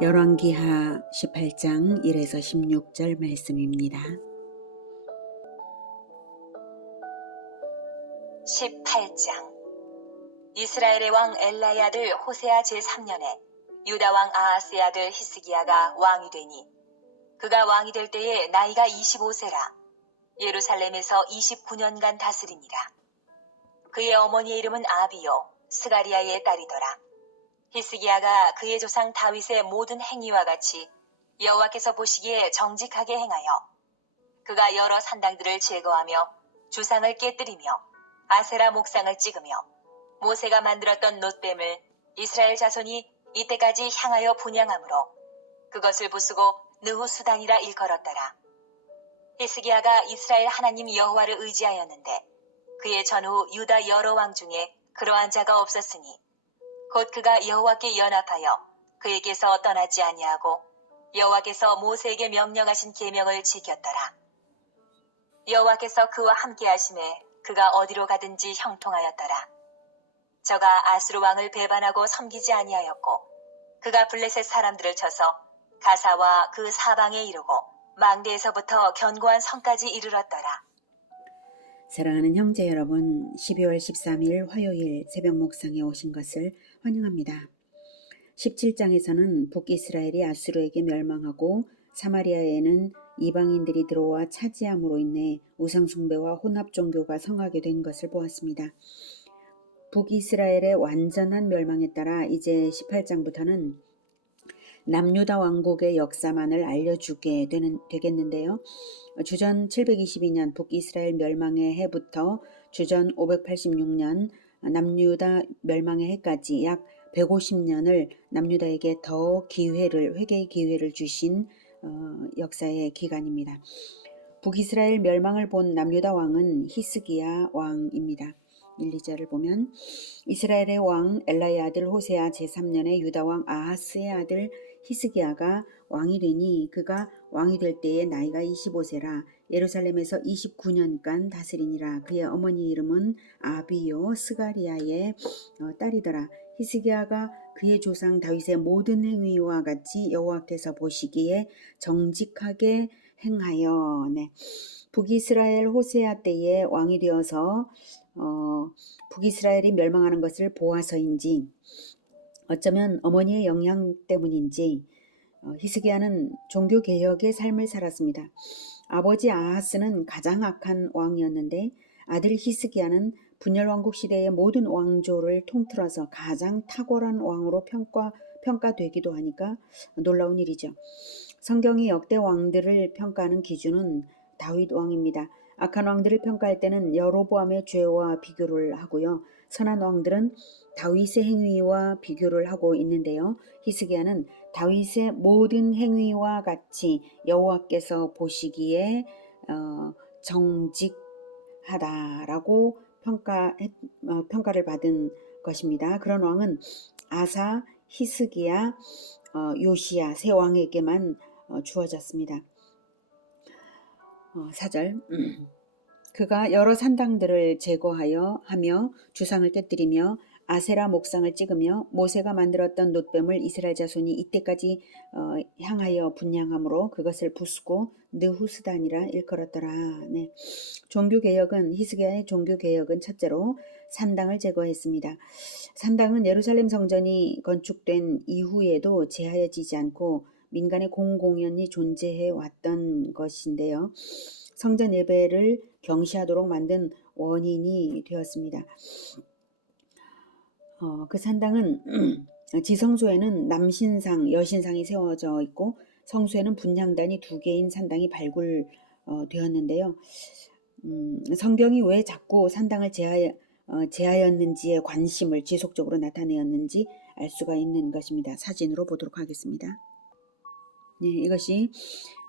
열왕기하 18장 1에서 16절 말씀입니다. 18장 이스라엘의 왕 엘라의 아들 호세아 제3년에 유다 왕 아하스의 아들 히스기야가 왕이 되니 그가 왕이 될 때에 나이가 25세라 예루살렘에서 29년간 다스리니라. 그의 어머니의 이름은 아비요 스가리야의 딸이더라. 히스기야가 그의 조상 다윗의 모든 행위와 같이 여호와께서 보시기에 정직하게 행하여 그가 여러 산당들을 제거하며 주상을 깨뜨리며 아세라 목상을 찍으며 모세가 만들었던 놋뱀을 이스라엘 자손이 이때까지 향하여 분향함으로 그것을 부수고 느후수단이라 일컬었더라. 히스기야가 이스라엘 하나님 여호와를 의지하였는데 그의 전후 유다 여러 왕 중에 그러한 자가 없었으니 곧 그가 여호와께 연합하여 그에게서 떠나지 아니하고 여호와께서 모세에게 명령하신 계명을 지켰더라. 여호와께서 그와 함께 하심에 그가 어디로 가든지 형통하였더라. 저가 아수르 왕을 배반하고 섬기지 아니하였고 그가 블레셋 사람들을 쳐서 가사와 그 사방에 이르고 망대에서부터 견고한 성까지 이르렀더라. 사랑하는 형제 여러분, 12월 13일 화요일 새벽 목상에 오신 것을 환영합니다. 17장에서는 북이스라엘이 아수르에게 멸망하고 사마리아에는 이방인들이 들어와 차지함으로 인해 우상숭배와 혼합 종교가 성하게 된 것을 보았습니다. 북이스라엘의 완전한 멸망에 따라 이제 18장부터는 남유다 왕국의 역사만을 알려주게 되겠는데요. 주전 722년 북이스라엘 멸망의 해부터 주전 586년 남유다 멸망의 해까지 약 150년을 남유다에게 더 회개의 기회를 주신 역사의 기간입니다. 북이스라엘 멸망을 본 남유다 왕은 히스기야 왕입니다. 1, 2절을 보면 이스라엘의 왕 엘라의 아들 호세아 제3년에 유다 왕 아하스의 아들 히스기야가 왕이 되니 그가 왕이 될 때에 나이가 25세라 예루살렘에서 29년간 다스리니라. 그의 어머니 이름은 아비요 스가리야의 딸이더라. 히스기야가 그의 조상 다윗의 모든 행위와 같이 여호와께서 보시기에 정직하게 행하여 북이스라엘 호세아 때에 왕이 되어서 북이스라엘이 멸망하는 것을 보아서인지 어쩌면 어머니의 영향 때문인지 히스기야는 종교개혁의 삶을 살았습니다. 아버지 아하스는 가장 악한 왕이었는데 아들 히스기야는 분열왕국 시대의 모든 왕조를 통틀어서 가장 탁월한 왕으로 평가되기도 하니까 놀라운 일이죠. 성경이 역대 왕들을 평가하는 기준은 다윗 왕입니다. 악한 왕들을 평가할 때는 여로보암의 죄와 비교를 하고요. 선한 왕들은 다윗의 행위와 비교를 하고 있는데요. 히스기야는 다윗의 모든 행위와 같이 여호와께서 보시기에 정직하다라고 평가를 받은 것입니다. 그런 왕은 아사, 히스기야, 요시야 세 왕에게만 주어졌습니다. 4절 그가 여러 산당들을 제거하여 하며 주상을 깨뜨리며 아세라 목상을 찍으며 모세가 만들었던 놋뱀을 이스라엘 자손이 이때까지 향하여 분향함으로 그것을 부수고 느후스단이라 일컬었더라. 히스기야의 종교개혁은 첫째로 산당을 제거했습니다. 산당은 예루살렘 성전이 건축된 이후에도 제하여지지 않고 민간의 공공연히 존재해 왔던 것인데요. 성전 예배를 경시하도록 만든 원인이 되었습니다. 그 산당은 지성소에는 남신상, 여신상이 세워져 있고 성소에는 분향단이 2개인 산당이 발굴되었는데요. 성경이 왜 자꾸 산당을 제하였는지에 관심을 지속적으로 나타내었는지 알 수가 있는 것입니다. 사진으로 보도록 하겠습니다. 이것이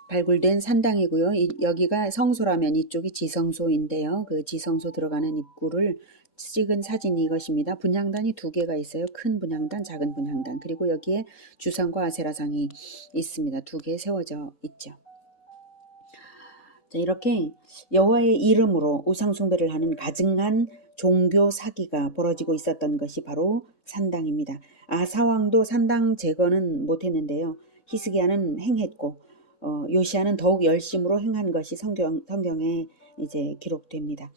발굴된 산당이고요. 여기가 성소라면 이쪽이 지성소인데요. 그 지성소 들어가는 입구를 찍은 사진이 이것입니다. 분향단이 2개가 있어요. 큰 분향단, 작은 분향단. 그리고 여기에 주상과 아세라상이 있습니다. 2개 세워져 있죠. 자, 이렇게 여호와의 이름으로 우상 숭배를 하는 가증한 종교 사기가 벌어지고 있었던 것이 바로 산당입니다. 아사왕도 산당 제거는 못했는데요. 히스기야는 행했고 요시야는 더욱 열심으로 행한 것이 성경에 이제 기록됩니다.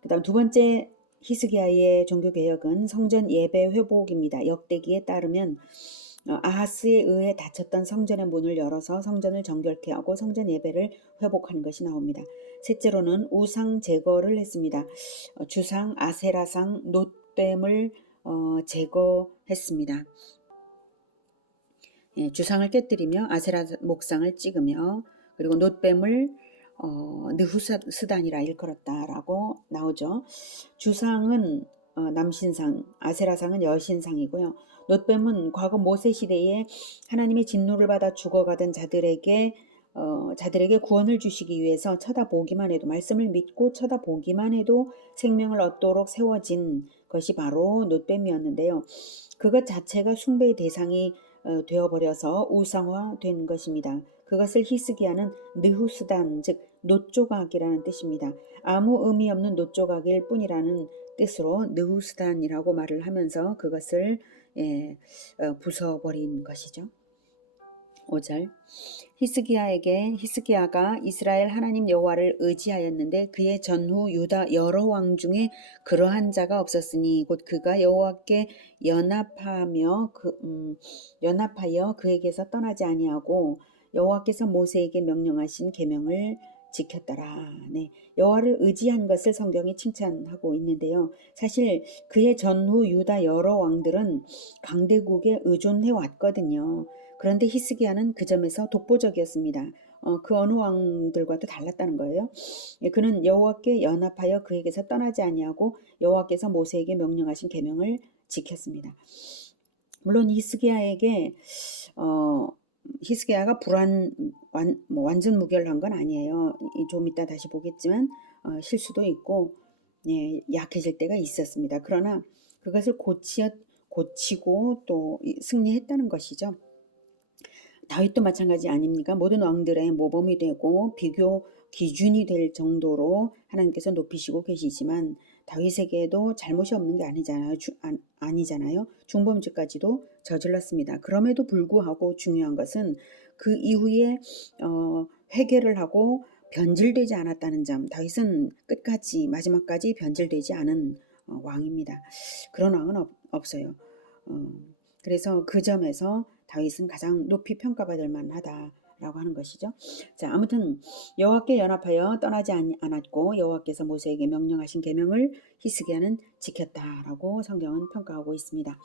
그다음 두 번째 히스기야의 종교 개혁은 성전 예배 회복입니다. 역대기에 따르면 아하스에 의해 닫혔던 성전의 문을 열어서 성전을 정결케 하고 성전 예배를 회복한 것이 나옵니다. 셋째로는 우상 제거를 했습니다. 주상, 아세라상, 놋뱀을 제거했습니다. 예, 주상을 깨뜨리며 아세라 목상을 찍으며 그리고 놋뱀을 느후스단이라 일컬었다라고 나오죠. 주상은 남신상, 아세라상은 여신상이고요. 놋뱀은 과거 모세 시대에 하나님의 진노를 받아 죽어가던 자들에게 구원을 주시기 위해서 쳐다보기만 해도 말씀을 믿고 쳐다보기만 해도 생명을 얻도록 세워진 것이 바로 놋뱀이었는데요. 그것 자체가 숭배의 대상이 되어버려서 우상화된 것입니다. 그것을 히스기야는 느후스단 즉 놋조각이라는 뜻입니다. 아무 의미 없는 놋조각일 뿐이라는 뜻으로 느후스단이라고 말을 하면서 그것을 부숴버린 것이죠. 5절 히스기야가 이스라엘 하나님 여호와를 의지하였는데 그의 전후 유다 여러 왕 중에 그러한 자가 없었으니 곧 그가 여호와께 연합하여 그에게서 떠나지 아니하고 여호와께서 모세에게 명령하신 계명을 지켰더라. 네, 여호와를 의지한 것을 성경이 칭찬하고 있는데요. 사실 그의 전후 유다 여러 왕들은 강대국에 의존해 왔거든요. 그런데 히스기야는 그 점에서 독보적이었습니다. 그 어느 왕들과도 달랐다는 거예요. 그는 여호와께 연합하여 그에게서 떠나지 아니하고 여호와께서 모세에게 명령하신 계명을 지켰습니다. 물론 히스기야가 완전 무결한 건 아니에요. 좀 이따 다시 보겠지만 실수도 있고 약해질 때가 있었습니다. 그러나 그것을 고치고 또 승리했다는 것이죠. 다윗도 마찬가지 아닙니까? 모든 왕들의 모범이 되고 비교 기준이 될 정도로 하나님께서 높이시고 계시지만 다윗에게도 잘못이 없는 게 아니잖아요. 중범죄까지도 저질렀습니다. 그럼에도 불구하고 중요한 것은 그 이후에 회개를 하고 변질되지 않았다는 점. 다윗은 끝까지 마지막까지 변질되지 않은 왕입니다. 그런 왕은 없어요. 그래서 그 점에서 다윗은 가장 높이 평가받을 만하다라고 하는 것이죠. 자, 아무튼 여호와께 연합하여 떠나지 않았고 여호와께서 모세에게 명령하신 계명을 히스기야는 지켰다라고 성경은 평가하고 있습니다.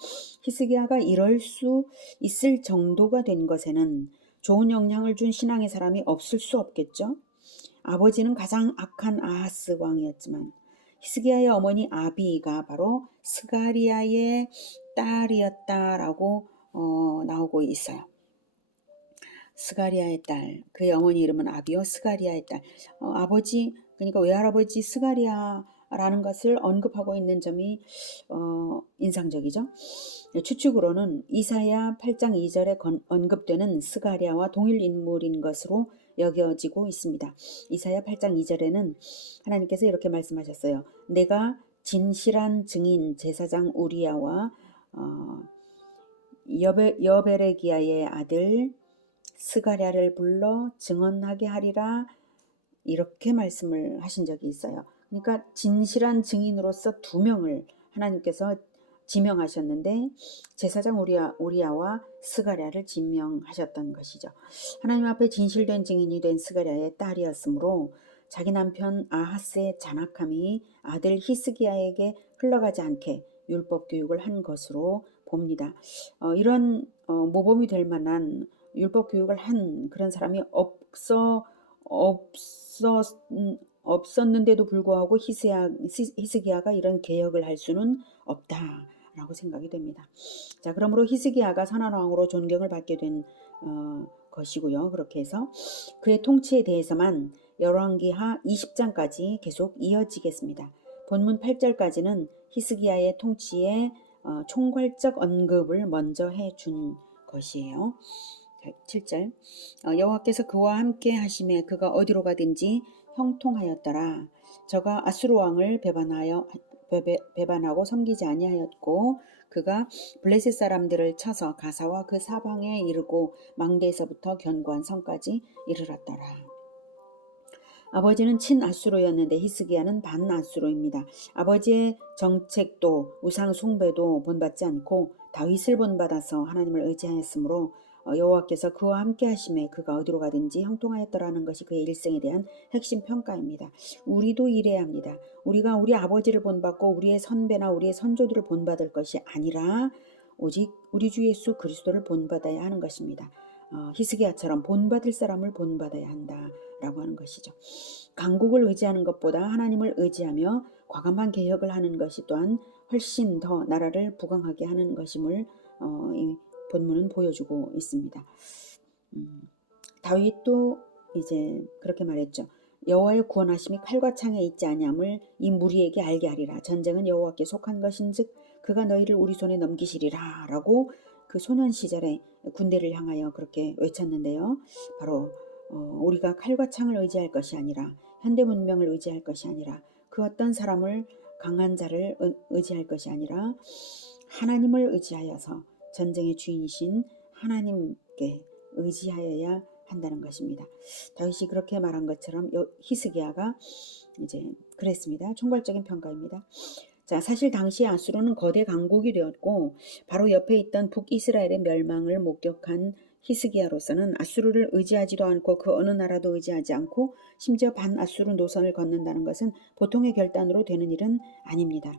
히스기야가 이럴 수 있을 정도가 된 것에는 좋은 영향을 준 신앙의 사람이 없을 수 없겠죠. 아버지는 가장 악한 아하스 왕이었지만 히스기야의 어머니 아비가 바로 스가리야의 딸이었다라고 나오고 있어요. 스가리야의 딸, 그의 어머니 이름은 아비요, 스가리야의 딸. 아버지, 그러니까 외할아버지 스가리야라는 것을 언급하고 있는 점이 인상적이죠. 추측으로는 이사야 8장 2절에 언급되는 스가리야와 동일 인물인 것으로 여겨지고 있습니다. 이사야 8장 2절에는 하나님께서 이렇게 말씀하셨어요. 내가 진실한 증인 제사장 우리야와 여베레기야의 아들 스가랴를 불러 증언하게 하리라 이렇게 말씀을 하신 적이 있어요. 그러니까 진실한 증인으로서 두 명을 하나님께서 지명하셨는데 제사장 우리야와 스가랴를 지명하셨던 것이죠. 하나님 앞에 진실된 증인이 된 스가랴의 딸이었으므로 자기 남편 아하스의 잔악함이 아들 히스기야에게 흘러가지 않게 율법 교육을 한 것으로 봅니다. 이런 모범이 될 만한 율법 교육을 한 그런 사람이 없었는데도 불구하고 히스기야가 이런 개혁을 할 수는 없다라고 생각이 됩니다. 자, 그러므로 히스기야가 선한 왕으로 존경을 받게 된 것이고요. 그렇게 해서 그의 통치에 대해서만 열왕기하 20장까지 계속 이어지겠습니다. 본문 8절까지는 히스기야의 통치에 총괄적 언급을 먼저 해준 것이에요. 7절 여호와께서 그와 함께 하심에 그가 어디로 가든지 형통하였더라. 저가 아수르 왕을 배반하고 섬기지 아니하였고 그가 블레셋 사람들을 쳐서 가사와 그 사방에 이르고 망대에서부터 견고한 성까지 이르렀더라. 아버지는 친아수르였는데 히스기야는 반아수르입니다. 아버지의 정책도 우상 숭배도 본받지 않고 다윗을 본받아서 하나님을 의지하였으므로 여호와께서 그와 함께 하심에 그가 어디로 가든지 형통하였더라는 것이 그의 일생에 대한 핵심 평가입니다. 우리도 이래야 합니다. 우리가 우리 아버지를 본받고 우리의 선배나 우리의 선조들을 본받을 것이 아니라 오직 우리 주 예수 그리스도를 본받아야 하는 것입니다. 히스기야처럼 본받을 사람을 본받아야 한다라고 하는 것이죠. 강국을 의지하는 것보다 하나님을 의지하며 과감한 개혁을 하는 것이 또한 훨씬 더 나라를 부강하게 하는 것임을 이 본문은 보여주고 있습니다. 다윗도 이제 그렇게 말했죠. 여호와의 구원하심이 칼과 창에 있지 아니함을 이 무리에게 알게 하리라. 전쟁은 여호와께 속한 것인즉 그가 너희를 우리 손에 넘기시리라 라고 그 소년 시절에 군대를 향하여 그렇게 외쳤는데요. 바로 우리가 칼과 창을 의지할 것이 아니라 현대 문명을 의지할 것이 아니라 그 어떤 사람을 강한 자를 의지할 것이 아니라 하나님을 의지하여서 전쟁의 주인이신 하나님께 의지하여야 한다는 것입니다. 다윗이 그렇게 말한 것처럼 히스기야가 이제 그랬습니다. 총괄적인 평가입니다. 자, 사실 당시 아수르는 거대 강국이 되었고 바로 옆에 있던 북이스라엘의 멸망을 목격한 히스기야로서는 아수르를 의지하지도 않고 그 어느 나라도 의지하지 않고 심지어 반아수르 노선을 걷는다는 것은 보통의 결단으로 되는 일은 아닙니다.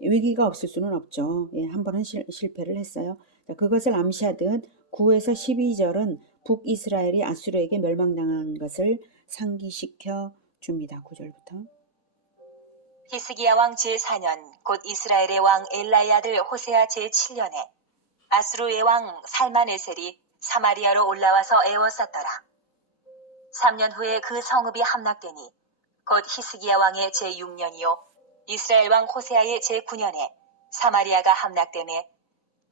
위기가 없을 수는 없죠. 한 번은 실패를 했어요. 자, 그것을 암시하듯 9에서 12절은 북이스라엘이 아수르에게 멸망당한 것을 상기시켜 줍니다. 9절부터. 히스기야 왕 제4년 곧 이스라엘의 왕 엘라의 아들 호세아 제7년에 아수르의 왕 살마네셀이 사마리아로 올라와서 애워쌌더라. 3년 후에 그 성읍이 함락되니 곧 히스기야 왕의 제6년이요 이스라엘 왕 호세아의 제9년에 사마리아가 함락되매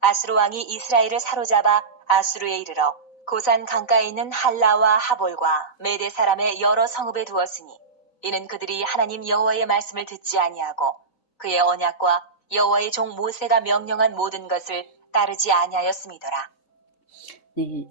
아수르 왕이 이스라엘을 사로잡아 아수르에 이르러 고산 강가에 있는 할라와 하볼과 메대 사람의 여러 성읍에 두었으니 이는 그들이 하나님 여호와의 말씀을 듣지 아니하고 그의 언약과 여호와의 종 모세가 명령한 모든 것을 따르지 아니하였음이더라. 네,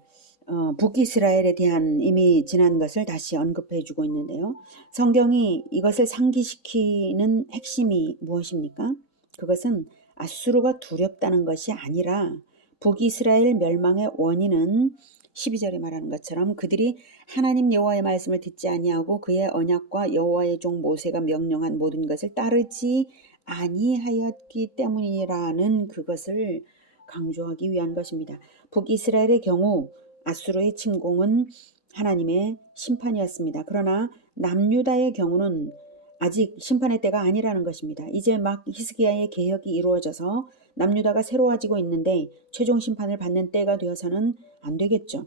북이스라엘에 대한 이미 지난 것을 다시 언급해주고 있는데요. 성경이 이것을 상기시키는 핵심이 무엇입니까? 그것은 아수르가 두렵다는 것이 아니라 북이스라엘 멸망의 원인은 12절에 말하는 것처럼 그들이 하나님 여호와의 말씀을 듣지 아니하고 그의 언약과 여호와의 종 모세가 명령한 모든 것을 따르지 아니하였기 때문이라는 그것을 강조하기 위한 것입니다. 북이스라엘의 경우 아수르의 침공은 하나님의 심판이었습니다. 그러나 남유다의 경우는 아직 심판의 때가 아니라는 것입니다. 이제 막 히스기야의 개혁이 이루어져서 남유다가 새로워지고 있는데 최종 심판을 받는 때가 되어서는 안 되겠죠.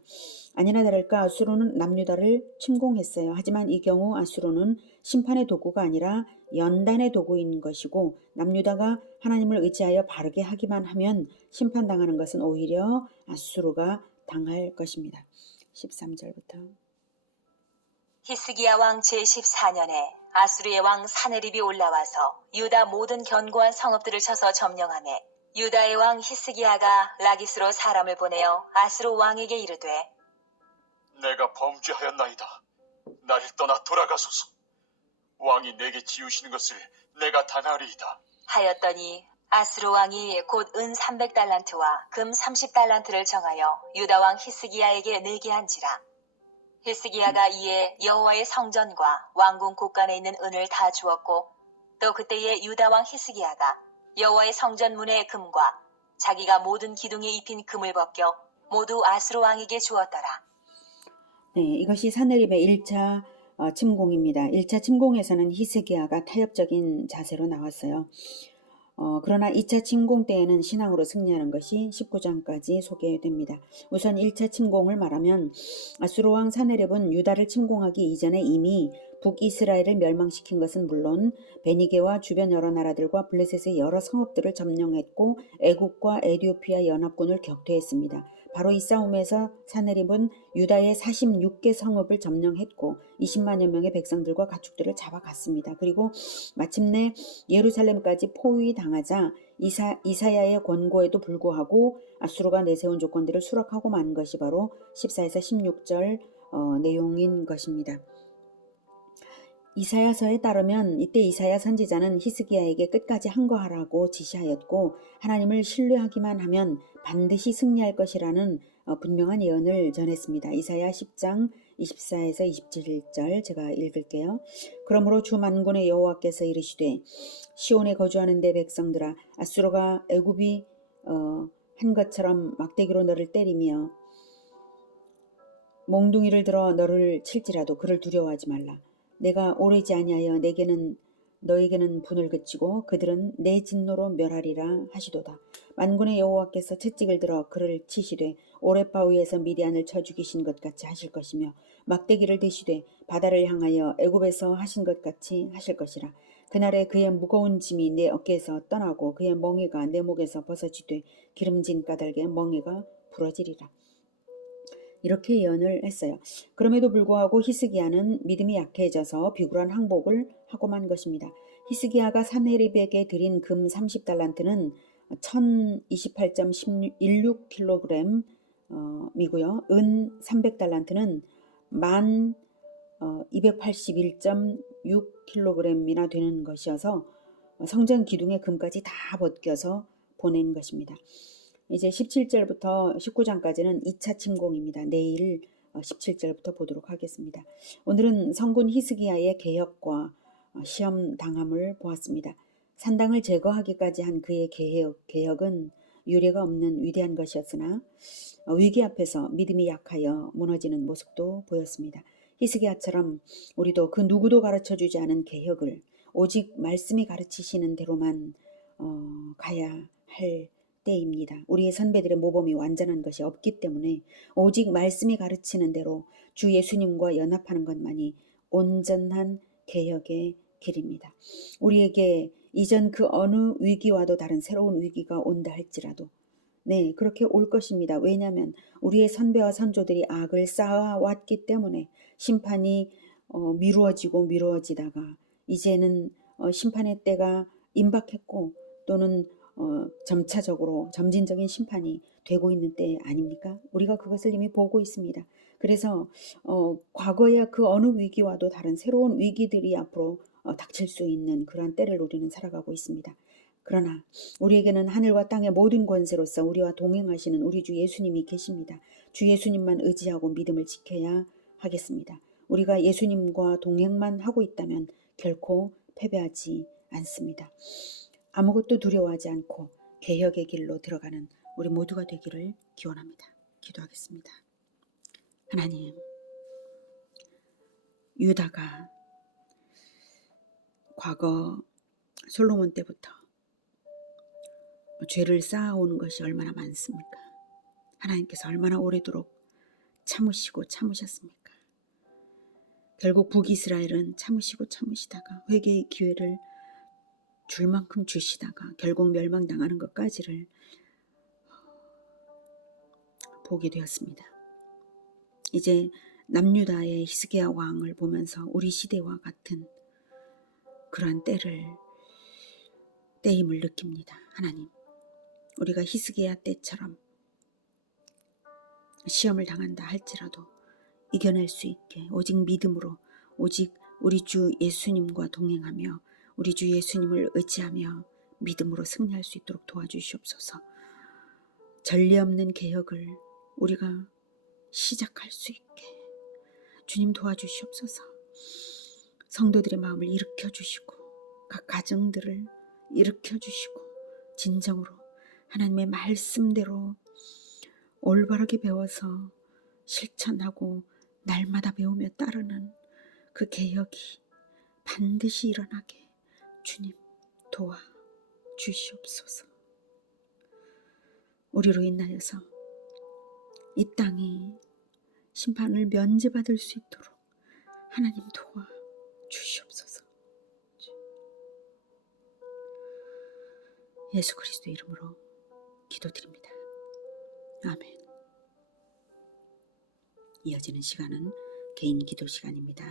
아니나 다를까 아수르는 남유다를 침공했어요. 하지만 이 경우 아수르는 심판의 도구가 아니라 연단의 도구인 것이고 남유다가 하나님을 의지하여 바르게 하기만 하면 심판당하는 것은 오히려 아수르가 당할 것입니다. 13절부터. 히스기야 왕 제14년에 아수르의 왕 사네립이 올라와서 유다 모든 견고한 성읍들을 쳐서 점령하매 유다의 왕 히스기야가 라기스로 사람을 보내어 아수르 왕에게 이르되 내가 범죄하였나이다. 나를 떠나 돌아가소서. 왕이 내게 지우시는 것을 내가 당하리이다. 하였더니 아수르 왕이 곧 은 300달란트와 금 30달란트를 정하여 유다 왕 히스기야에게 내게 한지라. 히스기야가 이에 여호와의 성전과 왕궁 곳간에 있는 은을 다 주었고 또 그때에 유다 왕 히스기야가 여호와의 성전 문의 금과 자기가 모든 기둥에 입힌 금을 벗겨 모두 아수르 왕에게 주었더라. 네, 이것이 사네립의 1차 침공입니다. 1차 침공에서는 히스기야가 타협적인 자세로 나왔어요. 그러나 2차 침공 때에는 신앙으로 승리하는 것이 19장까지 소개됩니다. 우선 1차 침공을 말하면 아수르 왕 사네립은 유다를 침공하기 이전에 이미 북이스라엘을 멸망시킨 것은 물론 베니게와 주변 여러 나라들과 블레셋의 여러 성읍들을 점령했고 애국과 에디오피아 연합군을 격퇴했습니다. 바로 이 싸움에서 사네립은 유다의 46개 성읍을 점령했고 20만여 명의 백성들과 가축들을 잡아갔습니다. 그리고 마침내 예루살렘까지 포위당하자 이사야의 권고에도 불구하고 아수르가 내세운 조건들을 수락하고 만 것이 바로 14에서 16절 내용인 것입니다. 이사야서에 따르면 이때 이사야 선지자는 히스기야에게 끝까지 항거하라고 지시하였고 하나님을 신뢰하기만 하면 반드시 승리할 것이라는 분명한 예언을 전했습니다. 이사야 10장 24에서 27절 제가 읽을게요. 그러므로 주 만군의 여호와께서 이르시되 시온에 거주하는 내 백성들아 아수르가 애굽이 한 것처럼 막대기로 너를 때리며 몽둥이를 들어 너를 칠지라도 그를 두려워하지 말라. 내가 오래지 아니하여 너에게는 분을 그치고 그들은 내 진노로 멸하리라 하시도다. 만군의 여호와께서 채찍을 들어 그를 치시되 오랫바위에서 미디안을 쳐 죽이신 것 같이 하실 것이며 막대기를 드시되 바다를 향하여 애굽에서 하신 것 같이 하실 것이라. 그날에 그의 무거운 짐이 내 어깨에서 떠나고 그의 멍에가 내 목에서 벗어지되 기름진 까닭에 멍에가 부러지리라. 이렇게 예언을 했어요. 그럼에도 불구하고 히스기야는 믿음이 약해져서 비굴한 항복을 하고만 것입니다. 히스기야가 사네립에게 드린 금 30달란트는 1028.16kg 이고요. 은 300달란트는 1281.6kg이나 되는 것이어서 성전 기둥의 금까지 다 벗겨서 보낸 것입니다. 이제 17절부터 19장까지는 2차 침공입니다. 내일 17절부터 보도록 하겠습니다. 오늘은 성군 히스기야의 개혁과 시험 당함을 보았습니다. 산당을 제거하기까지 한 그의 개혁은 유례가 없는 위대한 것이었으나 위기 앞에서 믿음이 약하여 무너지는 모습도 보였습니다. 히스기야처럼 우리도 그 누구도 가르쳐주지 않은 개혁을 오직 말씀이 가르치시는 대로만 가야 할 때입니다. 우리의 선배들의 모범이 완전한 것이 없기 때문에 오직 말씀이 가르치는 대로 주 예수님과 연합하는 것만이 온전한 개혁의 길입니다. 우리에게 이전 그 어느 위기와도 다른 새로운 위기가 온다 할지라도 네, 그렇게 올 것입니다. 왜냐하면 우리의 선배와 선조들이 악을 쌓아왔기 때문에 심판이 미루어지다가 이제는 심판의 때가 임박했고 또는 점차적으로 점진적인 심판이 되고 있는 때 아닙니까? 우리가 그것을 이미 보고 있습니다. 그래서 과거의 그 어느 위기와도 다른 새로운 위기들이 앞으로 닥칠 수 있는 그러한 때를 우리는 살아가고 있습니다. 그러나 우리에게는 하늘과 땅의 모든 권세로서 우리와 동행하시는 우리 주 예수님이 계십니다. 주 예수님만 의지하고 믿음을 지켜야 하겠습니다. 우리가 예수님과 동행만 하고 있다면 결코 패배하지 않습니다. 아무것도 두려워하지 않고 개혁의 길로 들어가는 우리 모두가 되기를 기원합니다. 기도하겠습니다. 하나님, 유다가 과거 솔로몬 때부터 죄를 쌓아오는 것이 얼마나 많습니까? 하나님께서 얼마나 오래도록 참으셨습니까? 결국 북이스라엘은 참으시다가 회개의 기회를 줄 만큼 주시다가 결국 멸망당하는 것까지를 보게 되었습니다. 이제 남유다의 히스기야 왕을 보면서 우리 시대와 같은 그러한 때임을 느낍니다. 하나님, 우리가 히스기야 때처럼 시험을 당한다 할지라도 이겨낼 수 있게 오직 믿음으로 오직 우리 주 예수님과 동행하며 우리 주 예수님을 의지하며 믿음으로 승리할 수 있도록 도와주시옵소서. 전례 없는 개혁을 우리가 시작할 수 있게 주님 도와주시옵소서. 성도들의 마음을 일으켜주시고 각 가정들을 일으켜주시고 진정으로 하나님의 말씀대로 올바르게 배워서 실천하고 날마다 배우며 따르는 그 개혁이 반드시 일어나게 주님 도와주시옵소서. 우리로 인하여서 이 땅이 심판을 면제받을 수 있도록 하나님 주시옵소서. 예수 그리스도 이름으로 기도드립니다. 아멘. 이어지는 시간은 개인 기도 시간입니다.